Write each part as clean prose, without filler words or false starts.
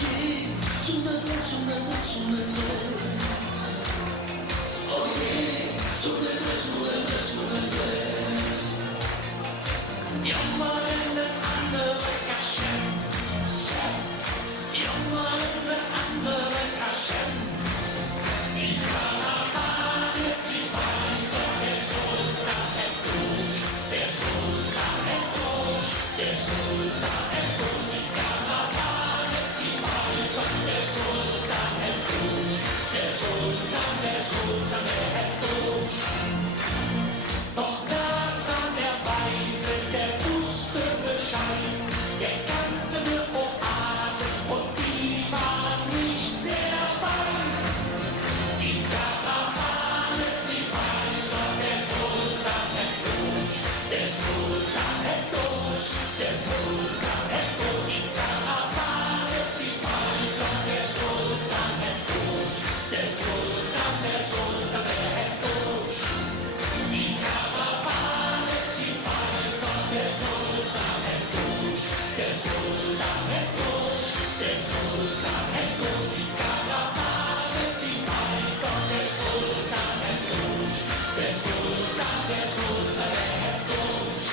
je, Sondertres. Oh je, Sondertres. Jammer in een andere cachet. Jammer in een andere cachet. Die Karawane zieht weiter, der Sultan hat durch, der Sultan hat durch, der Sultan hat durch. Die Karawane zieht weiter, der Sultan hat durch, der Sultan hat durch. Doch da kam der Weise, der wusste Bescheid, der kannte die Oase und die war nicht sehr weit. Die Karawane zieht weiter, der Sultan hat durch, der Sultan hat durch, der Sultan hat durch. Die Karawane zieht weiter, der Sultan hat durch, der Sultan hat durch. Die Karawane zieht weiter, der Sultan hat durch, der Sultan hat durch, der Sultan hat durch. Die Karawane zieht weiter, der Sultan hat durch, der Sultan hat durch.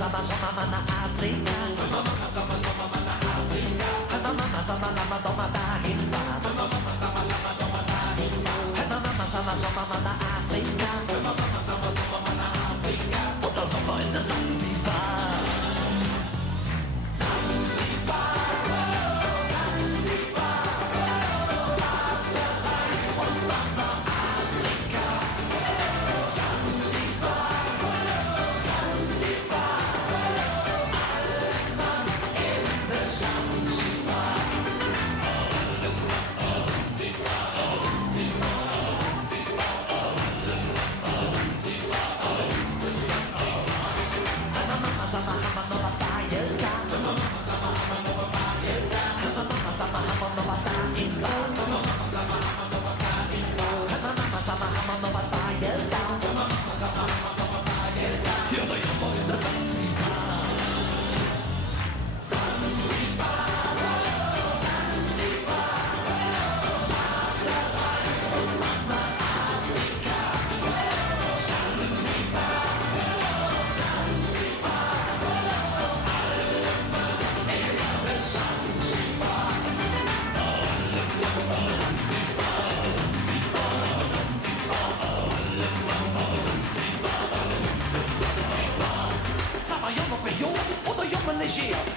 Mama sama na Afrika. Mama sama na Afrika. Mama sama lama doma dahin ba. Mama sama lama doma dahin ba. Mama sama na Afrika. Mama sama na Afrika. Oder Sommer in der Zanzibar. Zanzibar.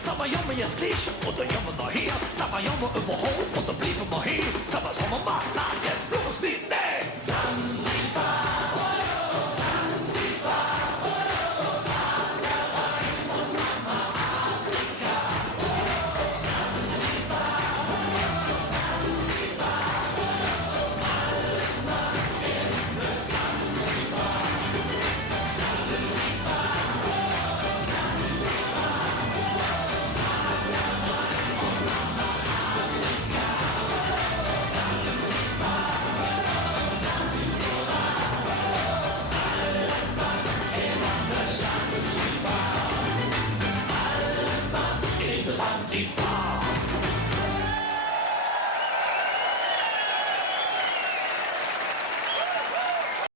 Sag mal, jammer jetzt gleich oder jammer nachher. Sag mal, jammer überhaupt oder bleiben wir hier. Sag mal, sollen wir mal, sag jetzt bloß nicht, nee. Zanzibar. Zanzibar.